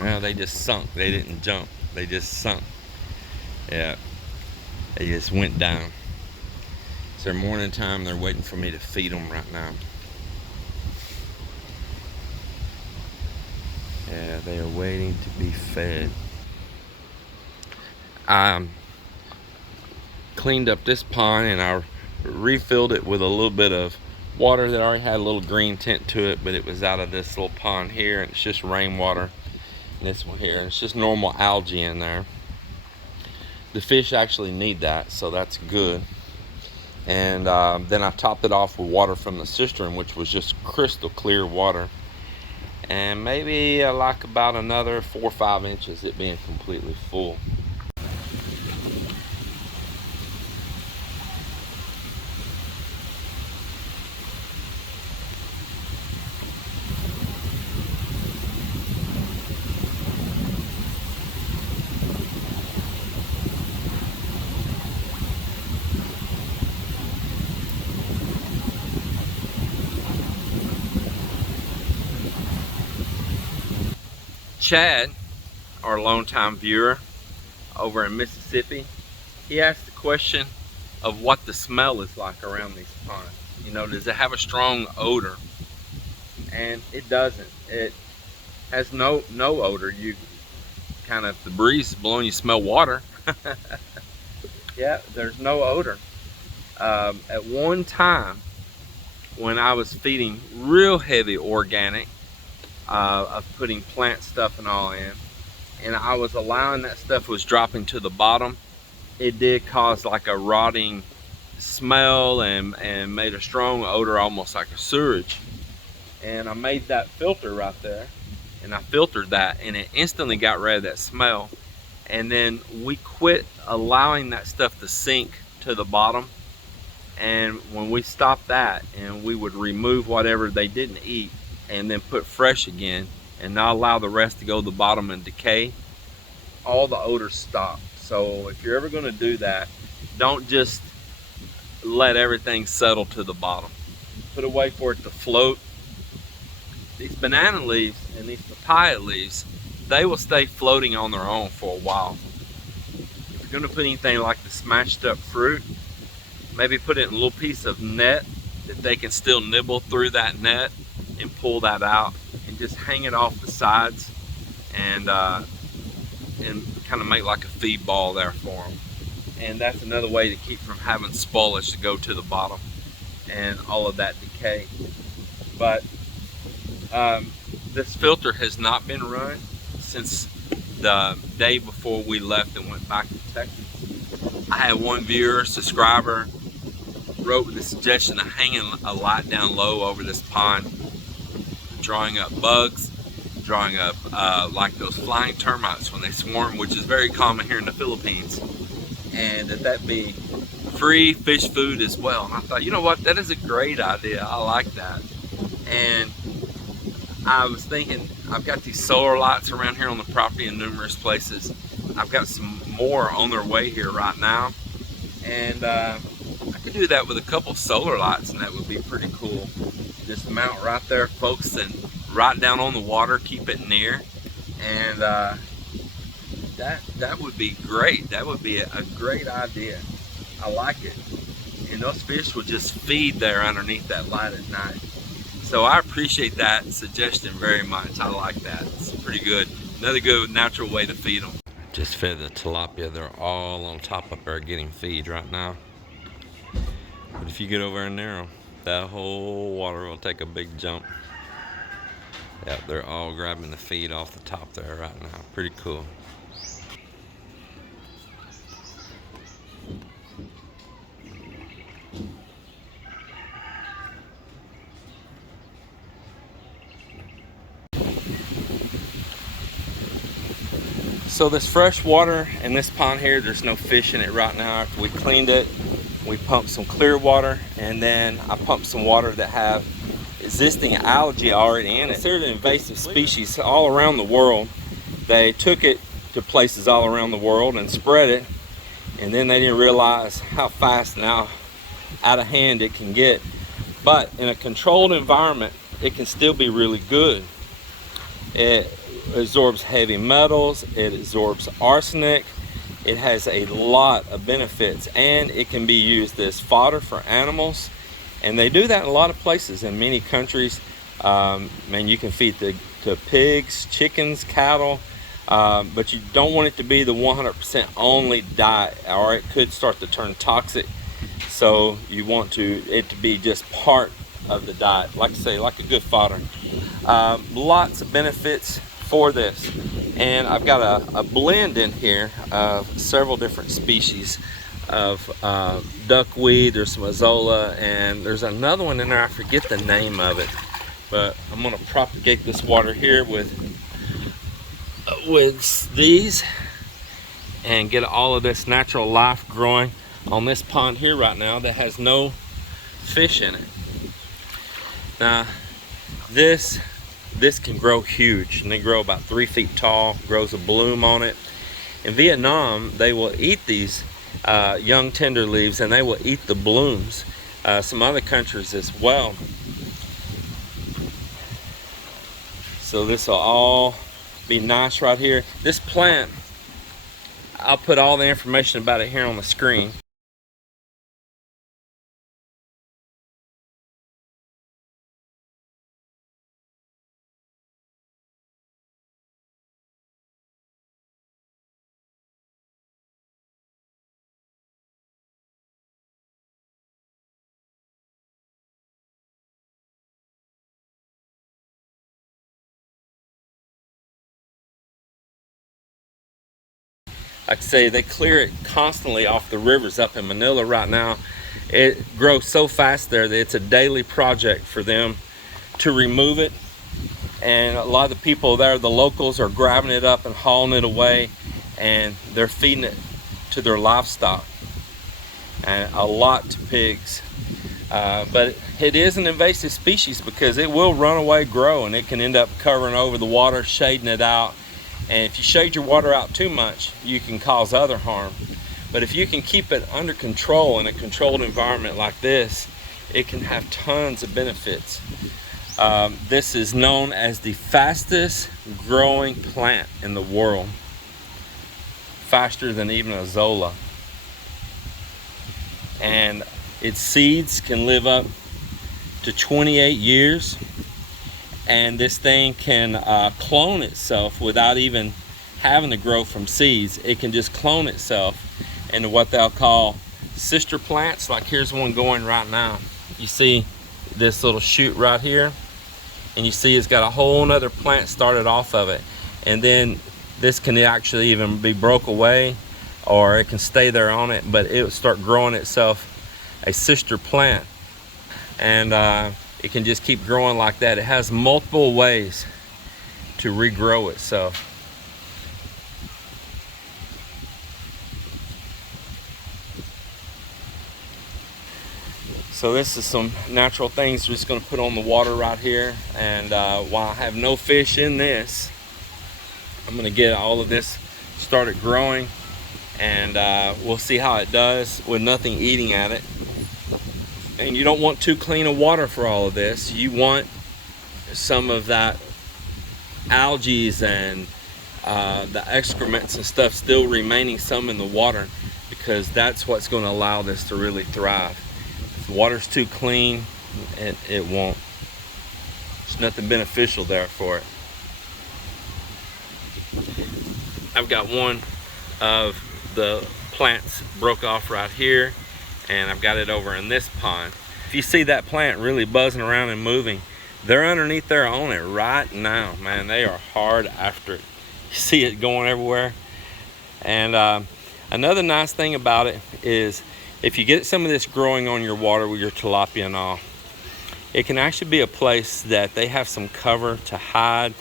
Well, they just sunk. They didn't jump. They just sunk. Yeah, they just went down. It's their morning time. They're waiting for me to feed them right now. Yeah, they are waiting to be fed. I cleaned up this pond and I refilled it with a little bit of water that already had a little green tint to it, but it was out of this little pond here, and it's just rainwater. And this one here, it's just normal algae in there. The fish actually need that, so that's good. And then I topped it off with water from the cistern, which was just crystal clear water. And maybe like about another 4 or 5 inches, it being completely full. Chad, our longtime viewer over in Mississippi, he asked the question of what the smell is like around these ponds. You know, does it have a strong odor? And it doesn't. It has no odor. You kind of, the breeze is blowing, you smell water. Yeah, there's no odor. At one time, when I was feeding real heavy organic, of putting plant stuff and all in, and I was allowing that stuff was dropping to the bottom, it did cause like a rotting smell and made a strong odor, almost like a sewage. And I made that filter right there, and I filtered that, and it instantly got rid of that smell. And then we quit allowing that stuff to sink to the bottom, and when we stopped that, and we would remove whatever they didn't eat and then put fresh again and not allow the rest to go to the bottom and decay, all the odors stop. So if you're ever going to do that, don't just let everything settle to the bottom. Put a way for it to float. These banana leaves and these papaya leaves, they will stay floating on their own for a while. If you're going to put anything like the smashed up fruit, maybe put it in a little piece of net that they can still nibble through that net and pull that out, and just hang it off the sides, and kind of make like a feed ball there for them. And that's another way to keep from having spoilage to go to the bottom and all of that decay. But this filter has not been run since the day before we left and went back to Texas. I had one viewer, subscriber, wrote the suggestion of hanging a light down low over this pond, drawing up bugs, drawing up like those flying termites when they swarm, which is very common here in the Philippines, and that be free fish food as well. And I thought, you know what, that is a great idea. I like that. And I was thinking, I've got these solar lights around here on the property in numerous places. I've got some more on their way here right now, and I could do that with a couple solar lights, and that would be pretty cool. Just mount right there, folks, and right down on the water, keep it near, and that would be great. That would be a great idea. I like it. And those fish will just feed there underneath that light at night. So I appreciate that suggestion very much. I like that. It's pretty good. Another good natural way to feed them. Just fed the tilapia. They're all on top up there getting feed right now. But if you get over in there, that whole water will take a big jump. Yeah, they're all grabbing the feed off the top there right now. Pretty cool. So this fresh water in this pond here, there's no fish in it right now. After we cleaned it, we pumped some clear water, and then I pumped some water that have existing algae already in it. They're an invasive species all around the world. They took it to places all around the world and spread it, and then they didn't realize how fast and how out of hand it can get. But in a controlled environment, it can still be really good. absorbs heavy metals, it absorbs arsenic. It has a lot of benefits, and it can be used as fodder for animals. And they do that in a lot of places in many countries. And you can feed to pigs, chickens, cattle, but you don't want it to be the 100% only diet, or it could start to turn toxic. So you want it to be just part of the diet, like I say, like a good fodder. Lots of benefits for this, and I've got a blend in here of several different species of duckweed. There's some azolla, and there's another one in there, I forget the name of it, but I'm going to propagate this water here with these and get all of this natural life growing on this pond here right now that has no fish in it. Now this can grow huge, and they grow about 3 feet tall, grows a bloom on it. In Vietnam, they will eat these young tender leaves, and they will eat the blooms. Some other countries as well. So this will all be nice right here. This plant, I'll put all the information about it here on the screen. Like I say, they clear it constantly off the rivers up in Manila right now. It grows so fast there that it's a daily project for them to remove it. And a lot of the people there, the locals, are grabbing it up and hauling it away, and they're feeding it to their livestock, and a lot to pigs. But it is an invasive species because it will run away, grow, and it can end up covering over the water, shading it out. And if you shade your water out too much, you can cause other harm. But if you can keep it under control in a controlled environment like this, it can have tons of benefits. This is known as the fastest growing plant in the world. Faster than even azolla. And its seeds can live up to 28 years. And this thing can clone itself without even having to grow from seeds. It can just clone itself into what they'll call sister plants. Like here's one going right now. You see this little shoot right here, and you see it's got a whole nother plant started off of it. And then this can actually even be broke away, or it can stay there on it, but it will start growing itself a sister plant. And it can just keep growing like that. It has multiple ways to regrow itself. So this is some natural things we're just going to put on the water right here. And while I have no fish in this, I'm going to get all of this started growing, and we'll see how it does with nothing eating at it. And you don't want too clean of water for all of this. You want some of that algae and the excrements and stuff still remaining some in the water, because that's what's going to allow this to really thrive. If the water's too clean, it won't. There's nothing beneficial there for it. I've got one of the plants broke off right here, and I've got it over in this pond. If you see that plant really buzzing around and moving, they're underneath there on it right now. Man, they are hard after it. You see it going everywhere. And another nice thing about it is if you get some of this growing on your water with your tilapia and all, it can actually be a place that they have some cover to hide.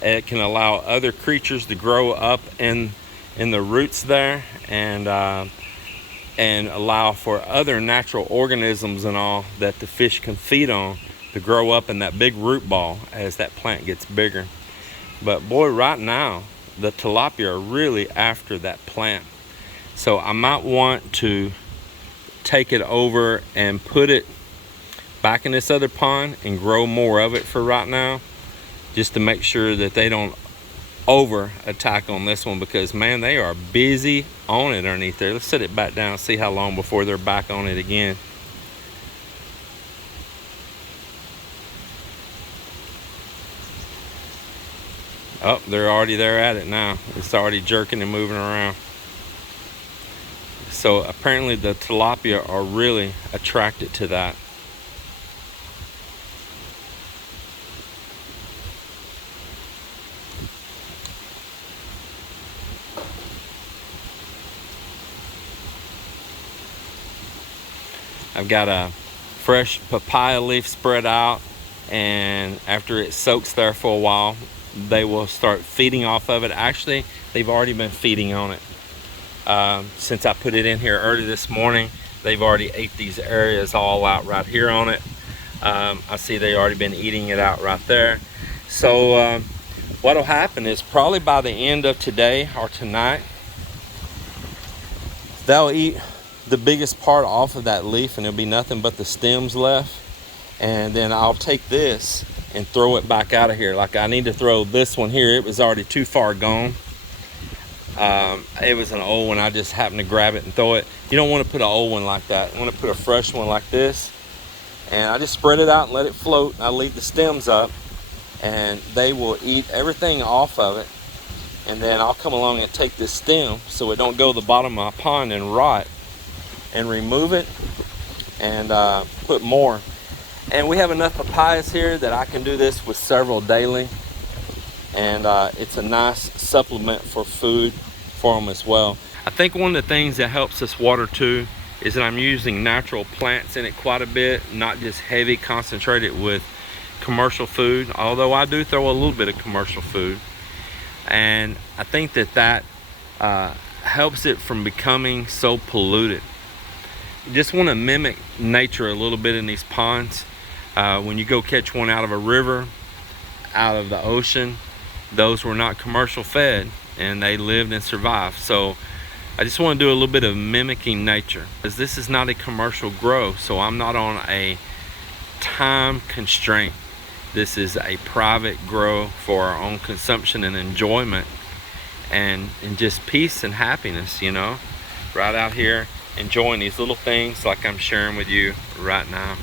It can allow other creatures to grow up in the roots there, and allow for other natural organisms and all that the fish can feed on to grow up in that big root ball as that plant gets bigger. But boy, right now the tilapia are really after that plant. So I might want to take it over and put it back in this other pond and grow more of it for right now, just to make sure that they don't over attack on this one because, man, they are busy on it underneath there. Let's set it back down and see how long before they're back on it again. Oh, they're already there at it now. It's already jerking and moving around. So apparently the tilapia are really attracted to that. I've got a fresh papaya leaf spread out, and after it soaks there for a while, they will start feeding off of it. Actually, they've already been feeding on it. Since I put it in here early this morning, they've already ate these areas all out right here on it. I see they've already been eating it out right there. So what'll happen is probably by the end of today or tonight, they'll eat the biggest part off of that leaf, and there'll be nothing but the stems left. And then I'll take this and throw it back out of here. Like, I need to throw this one here. It was already too far gone. It was an old one. I just happened to grab it and throw it. You don't want to put an old one like that. You want to put a fresh one like this. And I just spread it out and let it float. I leave the stems up, and they will eat everything off of it. And then I'll come along and take this stem so it don't go to the bottom of my pond and rot, and remove it and put more. And we have enough papayas here that I can do this with several daily, and it's a nice supplement for food for them as well. I think one of the things that helps this water too is that I'm using natural plants in it quite a bit, not just heavy concentrated with commercial food, although I do throw a little bit of commercial food. And I think that helps it from becoming so polluted. You just want to mimic nature a little bit in these ponds. When you go catch one out of a river, out of the ocean, those were not commercial fed, and they lived and survived. So I just want to do a little bit of mimicking nature, because this is not a commercial grow, so I'm not on a time constraint. This is a private grow for our own consumption and enjoyment, and just peace and happiness, you know, right out here enjoying these little things like I'm sharing with you right now.